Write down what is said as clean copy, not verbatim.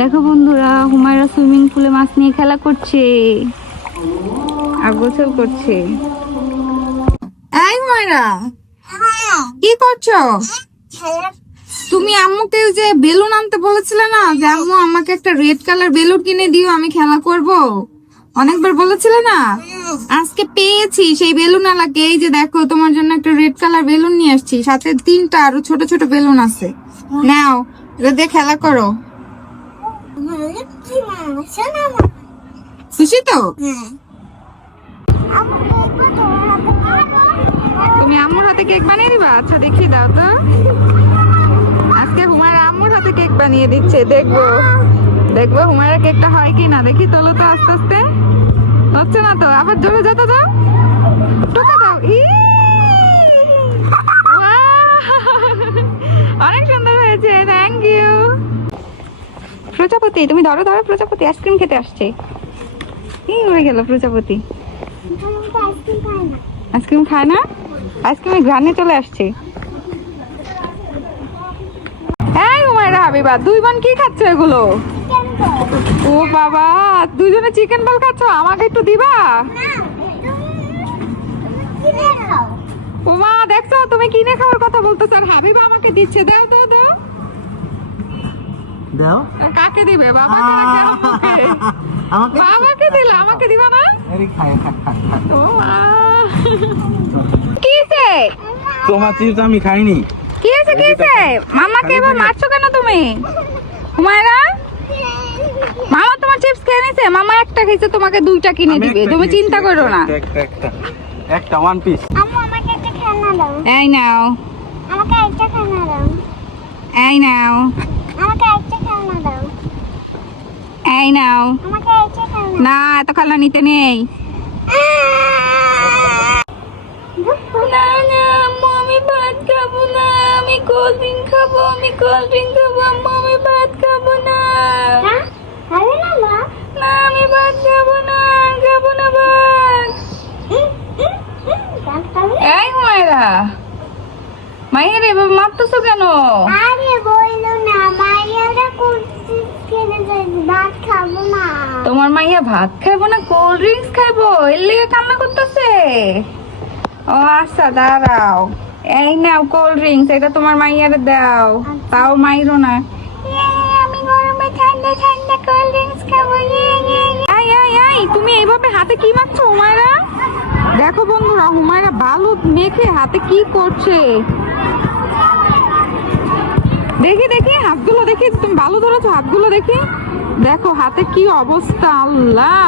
দেখো বন্ধুরা, হুমায়রা সুইমিং পুলে মাছ নিয়ে খেলা করছে আর গোসল করছে। এই হুমায়রা, কি করছো তুমি? আম্মুকে যে বেলুন আনতে বলেছিলে না, যে আম্মু আমাকে একটা রেড কালার বেলুন কিনে দিও, আমি খেলা করব, অনেকবার বলেছিলে না? আজকে পেয়েছি সেই বেলুন আলাকে। এই যে দেখো, তোমার জন্য একটা রেড কালার বেলুন নিয়ে আসছি, সাথে 3টা আরো ছোট ছোট বেলুন আছে। নাও, এটা দিয়ে খেলা করো। খুশি তো? তুমি আম্মুর হাতে কেক বানিয়ে দিবা? আচ্ছা দেখি, দাও তো। আজকে হুমায়রা আম্মুর হাতে কেক বানিয়ে দিচ্ছে, দেখবো দেখবো হুমায়রা কেকটা হয় কি না। দেখি, তোলো তো আস্তে আস্তে। হচ্ছে না তো, আবার জোরে যেতে দাও, টোকা দাও। অনেক সুন্দর হয়েছে, থ্যাংক ইউ। প্রজাপতি, তুমি ধরো ধরো, প্রজাপতি আইসক্রিম খেতে আসছে। কি উড়ে গেল প্রজাপতি? আইসক্রিম খায় না? আইসক্রিমের ঘ্রাণে চলে আসছে। এই হুমায়রা হাবিবা, দুই বোন কি খাচ্ছ এগুলো? ও বাবা, দুইজনে চিকেন বল খাচ্ছ, আমাকে একটু দিবা? ওমা, দেখছো, তুমি কিনে খাওয়ার কথা বলতেছ আর হাবিবা আমাকে দিচ্ছে। দাও দাও দাও দাও। কাকে দিবে? বাবাকে নাকি আম্মুকে? বাবাকে দিলে আমাকে দিবা না? ও মা, কি হয়েছে? তোমার চিপস আমি খাইনি। কি হয়েছে? কি হয়েছে? মামাকে এবার মারছো কেন তুমি? হুমায়রা, মামা তোমার চিপস খেয়ে নিছে। মামা একটা খেয়েছে, তোমাকে 2টা কিনে দিবে, তুমি চিন্তা করো না। একটা ওয়ান পিস। আম্মু আমাকে একটা খেলনা দাও। এই নাও, আমাকে একটা খেলনা দাও। এই নাও, আমাকে একটা খেলনা দাও। এই নাও। আমাকে একটা খেলনা। না, এত খেলনা নিতে নেই। না না আম্মু, আমি ভাত খাবো না, আমি কোল্ড ড্রিঙ্ক খাবো, আমি কোল্ড ড্রিঙ্ক খাবো। আম্মু, আমি ভাত খাবো না। খাবে না মা? না, আমি ভাত খাবো না, খাবো না ভাত। এই হুমায়রা, মাইয়া রে, এভাবে মারতেছো কেন? আরে বইলো না, মাইয়ারা কুলফি খেতে চাইছে, ভাত খাবো না। তোমার মাইয়া ভাত খাইবো না, কোল্ড ড্রিঙ্কস খাইবো, এর লিগে কান্না করতেছে? ও আচ্ছা, দাঁড়াও। এই নাও কোল্ড ড্রিঙ্কস, এটা তোমার মাইয়ারে দাও। তাও মাইরো না। আমি গরমে ঠান্ডা ঠান্ডা কোল্ড ড্রিঙ্কস খাবো। এই এই এই, তুমি এইভাবে হাতে কি মাখছো হুমায়রা? দেখো বন্ধুরা, হুমায়রা বালু মেখে হাতে কি করছে। দেখি দেখি হাতগুলো, দেখি তুমি বালু ধরেছো, হাতগুলো দেখি। দেখো হাতে কি অবস্থা, আল্লাহ।